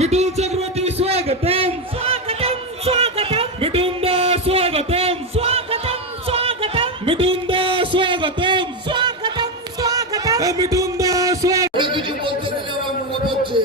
मिठुन चक्रवर्ती स्वागतम स्वागतम स्वागतम मिठुन दा स्वागतम स्वागतम स्वागतम मिठुन दा स्वागतम स्वागतम स्वागतम मिठुन दा स्वागतम কিছু বলতে গেলে আমার মনে পড়ছে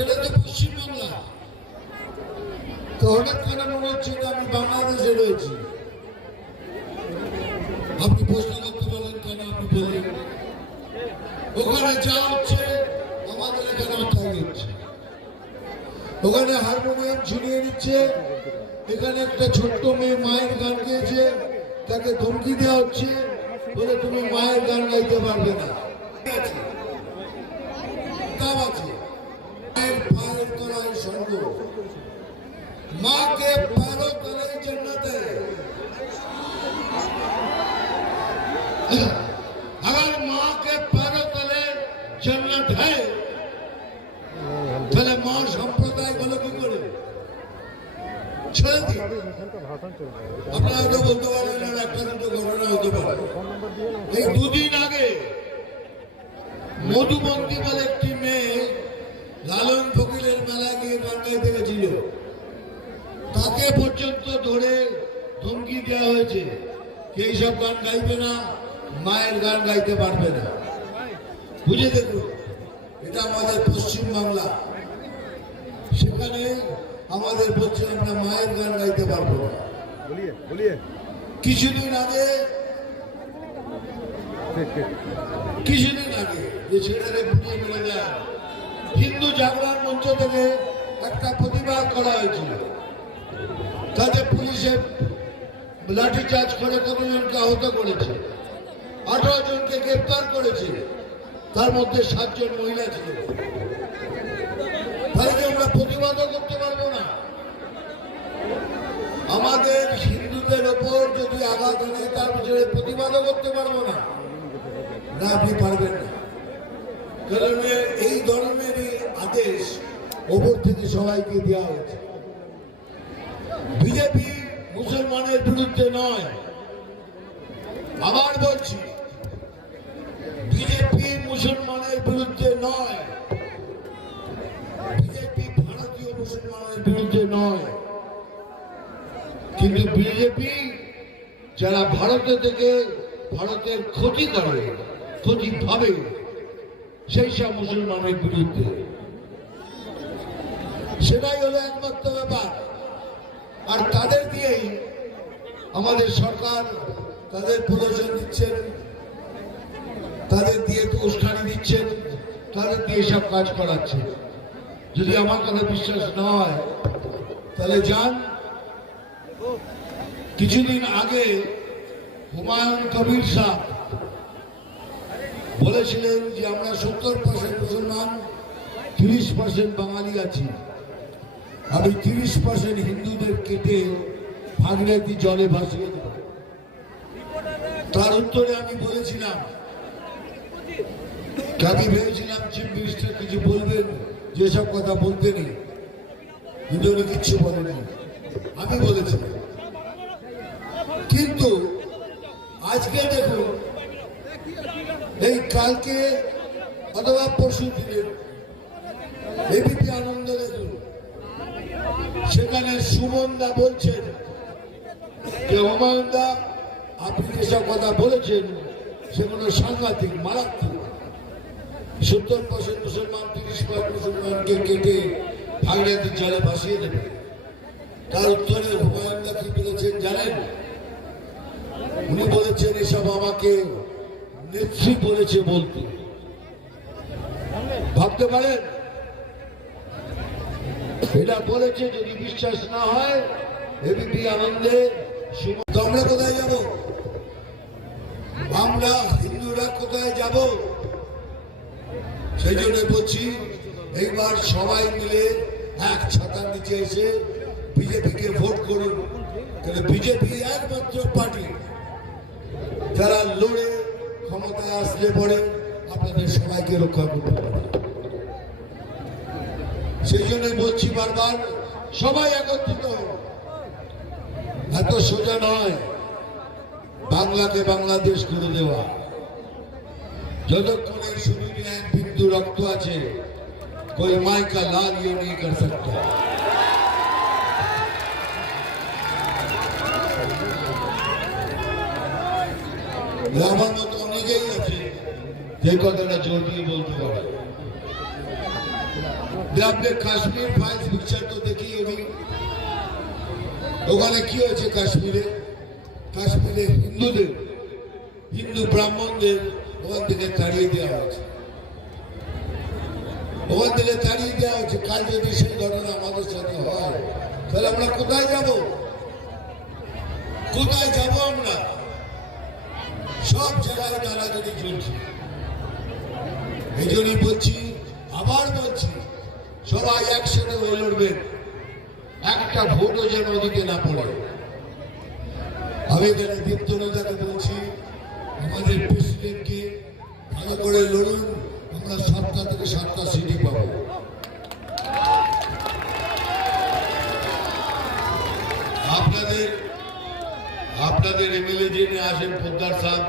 এটা তো পশ্চিমবাংলা, তো হঠাৎ করে মনে হচ্ছে আমি বাংলাদেশে রয়েছি। আপনি প্রশ্ন করতে পারেন কেন আপনি বললেন ওখানে যা হচ্ছে আমাদের এখানে তাই হচ্ছে। ওখানে হারমোনিয়াম ছিনিয়ে নিচ্ছে, এখানে একটা ছোট্ট মেয়ে মায়ের গান গেয়েছে, তাকে ধমকি দেওয়া হচ্ছে বলে তুমি মায়ের গান গাইতে পারবে না। মায়ের পায়ের তলায় স্বর্গ, মাকে পায়ের তলায় জান্নাতে। अगर माँ के पैरों तले जन्नत है তাহলে মা সম্প্রদায় বলে কি করে ছেড়ে দিই? আপনারা তো বলতে পারেন আর একটা দুটো ঘটনা হতে পারে। এই দুদিন আগে মধুমন্তী বলে একটি মেয়ে লালন ফকিরের মেলা গিয়ে গান গাইতে গেছিল, তাকে পর্যন্ত ধরে ধমকি দেওয়া হয়েছে যে এইসব গান গাইবে না, মায়ের গান গাইতে পারবে না। বুঝে দেখুন, এটা আমাদের পশ্চিমবাংলা, সেখানে আমাদের বলছে আমরা মায়ের গান গাইতে পারবো না। কিছুদিন আগে যে ছেলেটাকে পুড়িয়ে মেরে দেয়, হিন্দু জাগরণ মঞ্চ থেকে একটা প্রতিবাদ করা হয়েছিল, তাতে পুলিশে লাঠিচার্জ করে কতজনকে আহত করেছে, 18 জনকে গ্রেপ্তার করেছে, তার মধ্যে 7 জন মহিলা ছিল। তাহলে কি আমরা প্রতিবাদও করতে পারবো না? আমাদের হিন্দুদের ওপর যদি আঘাত আনে তার বিষয়ে প্রতিবাদও করতে পারবো না? না, আপনি পারবেন না, কারণ এই ধরনেরই আদেশ ওপর থেকে সবাইকে দেওয়া হয়েছে। বিজেপি মুসলমানের বিরুদ্ধে নয়, আবার বলছি বিজেপি মুসলমানের বিরুদ্ধে নয়, বিজেপি ভারতীয় মুসলমানের বিরুদ্ধে নয়, কিন্তু বিজেপি যারা ভারতে থেকে ভারতের ক্ষতি করে, ক্ষতি ভাবে, সেই সব মুসলমানের বিরুদ্ধে। সেটাই হলো একমাত্র ব্যাপার। আর তাদের দিয়েই আমাদের সরকার তাদের প্রদর্শন দিচ্ছেন, তাদের দিয়ে তো উস্কানি দিচ্ছেন, তাদের দিয়ে সব কাজ করাচ্ছে। যদি আমার কথা বিশ্বাস না হয় তাহলে যান, কিছুদিন আগে হুমায়ুন কবির সাহেব বলেছিলেন যে আমরা 70% মুসলমান, 30% বাঙালি আছি, আমি 30% হিন্দুদের কেটে ভাগীরথী জলে ভাসিয়ে দেব। তার উত্তরে আমি বলেছিলাম, আমি ভেবেছিলাম চিফ মিনিস্টার কিছু বলবেন, যেসব কথা বলতে নেই, কিন্তু উনি কিচ্ছু বলেনি, আমি বলেছিলাম। কিন্তু আজকে দেখুন, এই কালকে অথবা পরশু দিনের এবিপি আনন্দ দেখুন, সেখানে সুমন দা বলছেন যে হুমায়ুন দা আপনি যেসব কথা বলেছেন সেগুলো সাংঘাতিক, মারাত্মক। 70% মুসলমান, 30% মুসলমানকে কেটে ভাগীরথী জলে ভাসিয়ে দেবে। তার উত্তরে হুমায়ুন দা কি বলেছেন জানেন? উনি বলেছেন এসব আমাকে নেত্রী বলেছে বলতে। ভাবতে পারেন এটা বলেছে। যদি বিশ্বাস না হয় এবিপি আনন্দে। তো আমরা কোথায় যাব? আমরা হিন্দুরা কোথায় যাব? সেই জন্য বলছি এইবার সবাই মিলে এক ছাতার নিচে এসে বিজেপিকে ভোট করুন। তাহলে বিজেপি একমাত্র পার্টি যারা লড়ে ক্ষমতায় আসলে পরে আপনাদের সবাইকে রক্ষা করতে পারে। সেই জন্য বলছি বারবার, সবাই একত্রিত। এত সোজা নয় বাংলাকে বাংলাদেশ করে দেওয়া। যতক্ষণে শরীরে এক বিন্দু রক্ত আছে कोई माई का लाल ये नहीं कर सकता। আমার মতো অনেকেই আছে যে কথাটা জোর দিয়ে বলতে পারে। আপনি কাশ্মীর ফাইলস পিকচার তো দেখি ওখানে কি হয়েছে কাশ্মীরে হিন্দুদের হিন্দু ব্রাহ্মণদের ওখান থেকে তাড়িয়ে দেওয়া হয়েছে। কাল যদি সেই ঘটনা আমাদের সাথে হয় তাহলে আমরা কোথায় যাব আমরা? সব জায়গায় দালাগিরি চলছে। এই জন্যই আবার বলছি সবাই একসাথে হয়ে লড়বেন, একটা ভোটও যেন ওদিকে না পড়ে। আমি এখানে দীপ্তনেতাকে বলছি আমাদের প্রেসিডেন্টকে ভালো করে লড়ুন, আমরা 7টা থেকে 7টা সিটই পাবো। আপনাদের এমএলএ যিনি আসেন পোদ্দার সাহেব,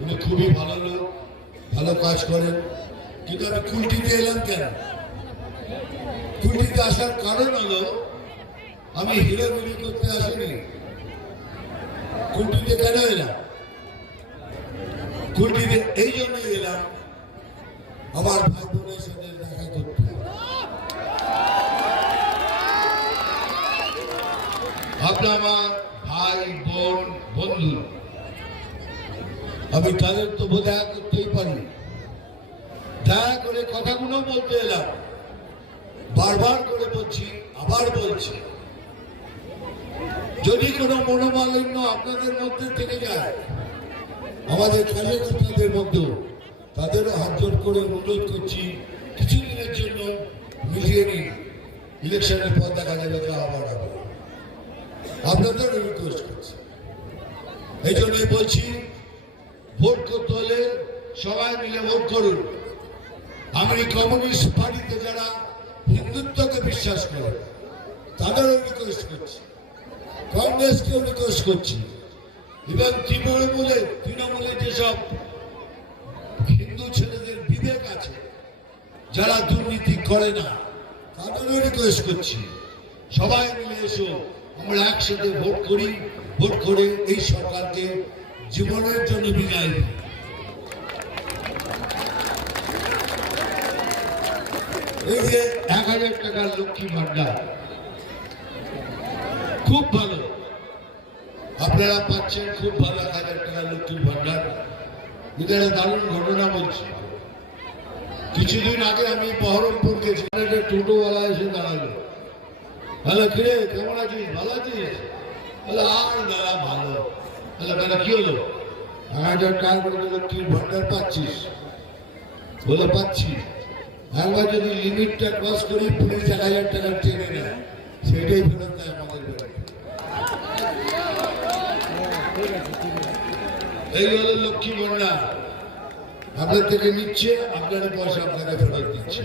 উনি খুবই ভালো লোক, ভালো কাজ করেন। কিন্তু আমি কুলটিতে এলাম কেন? কুলটিতে আসার কারণ হলো আমি হিরোগিরি করতে আসিনি। কুলটিতে কেন এলাম? কুলটিতে এই জন্যই এলাম আমার ভাই বোনের সাথে দেখা করতে। আপনার আমার ভাই বোন বন্ধু, আমি তাদের তো দেখা করতেই পারি। দয়া করে কথাগুলো বলতে এলাম, বারবার করে বলছি, আবার বলছি, যদি কোনো মনোমালিন্য আপনাদের মধ্যে থেকে যায়, আমাদের কার্যকর্তাদের মধ্যেও, তাদেরও হাত জোর করে অনুরোধ করছি কিছুদিনের জন্য মিলিয়ে নিন। ইলেকশনের পর দেখা যাবে তা আবার হবে। আপনাদের রিকোয়েস্ট করছি, এই জন্যই বলছি ভোট করতে হলে সবাই মিলে ভোট করুন। আমি কমিউনিস্ট পার্টিতে যারা হিন্দুত্বকে বিশ্বাস করে তাদেরও রিকোয়েস্ট করছি, কংগ্রেসকেও রিকোয়েস্ট করছি, এবং তৃণমূলে যেসব হিন্দু ছেলেদের বিবেক আছে যারা দুর্নীতি করে না তাদেরও রিকোয়েস্ট করছি, সবাই মিলে এসো, আমরা একসাথে ভোট করি। ভোট করে এই সরকারকে জীবনের জন্য বিদায় দিই। এই যে 1000 টাকার লক্ষ্মী ভান্ডার খুব ভালো, আপনারা পাচ্ছেন, খুব ভালো 1000 টাকার লক্ষ্মী ভান্ডার। এটা দারুণ ঘটনা বলছি। কিছুদিন আগে আমি বহরমপুর গেছি, টোটোওয়ালা এসে দাঁড়ালো, হ্যালো কিরে কেমন আছিস, ভালো আছিস? বলে আর দাদা ভালো। বলে কি হলো? 1000 টাকা করে লক্ষ্মীর ভান্ডার পাচ্ছিস? বলে পাচ্ছি। একবার যদি লিমিটটা ক্রস করি পুলিশ 1000 টাকা টেনে নেয়, সেটাই ফেরত দেয় আমাদের বেলায়। এই হলো লক্ষ্মী ভান্ডার, আপনার থেকে নিচ্ছে, আপনার পয়সা আপনাকে ফেরত দিচ্ছে।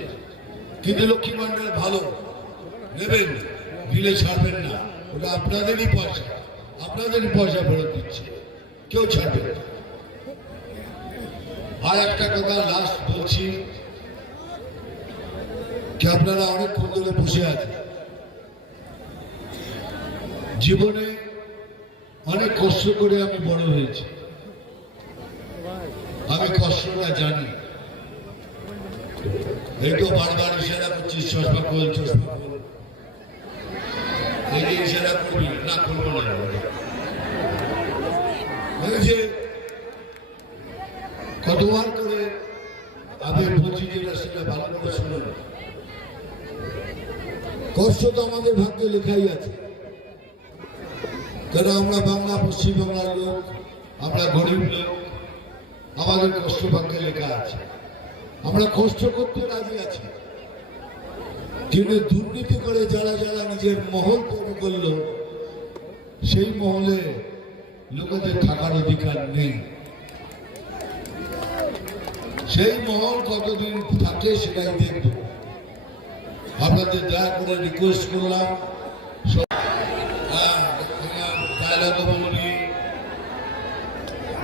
কিন্তু লক্ষ্মী ভান্ডার ভালো, নেবেন, দিলে ছাড়বেন না, ওটা আপনাদেরই পয়সা ফেরত দিচ্ছে, কেউ ছাড়বে না। আর একটা কথা লাস্ট বলছি, কি আপনারা অনেকক্ষণ ধরে বসে আছেন, জীবনে অনেক কষ্ট করে আমি বড় হয়েছি, আমি কষ্টটা জানি। এই তো বারবার ইশারা করছি, চশমা খোল, এই যে ইশারা করবি না, করবো না। এই যে কতবার করে আমি বলছি, যেটা সেটা ভালো করে শুনুন। কষ্ট তো আমাদের ভাগ্যে লেখাই আছে, কারণ আমরা বাংলা, পশ্চিমবাংলার লোক, আমরা গরিব লোক, আমাদের কষ্ট ভাগ্যে লেখা আছে। আমরা কষ্ট করতে রাজি আছি, কিন্তু দুর্নীতি করে যারা নিজের মহল তৈরি করলো, সেই মহলে লোকেদের থাকার অধিকার নেই। সেই মহল কতদিন থাকে সেটাই দেখব। আপনাদের দয়া করে রিকোয়েস্ট করলাম, ডায়লগ বলি,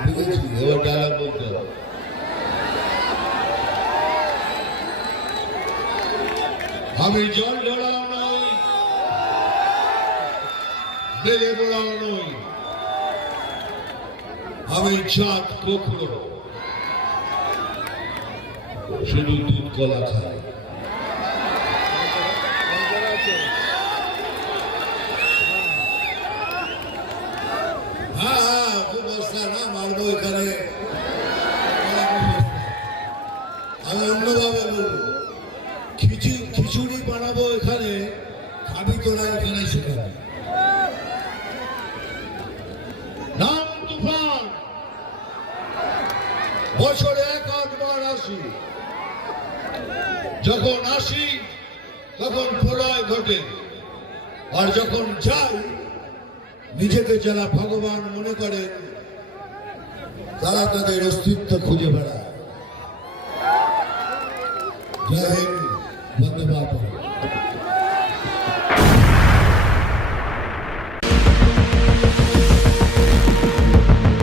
বুঝেছি, এবার ডায়লগ বলতে হবে। আমি জল ঢোড়াও নই, বেলে ডোড়াও নই, আমি চাঁদ কোকড়ো, শুধু দুধ কলা খাই। হ্যাঁ, খুব বস্তা না মারবো এখানে। আমি অন্যভাবে বলবো, খিচুড়ি বানাবো এখানে, খাবি তোরা এখানে সেখানে। নাম তুফান, বছরে এক আধবার আসি, যখন আসি তখন প্রলয় ঘটে, আর যখন যাই নিজেকে যারা ভগবান মনে করেন তারা তাদের অস্তিত্ব খুঁজে বেড়ায়। জয় হিন্দ, বন্দে মাতরম।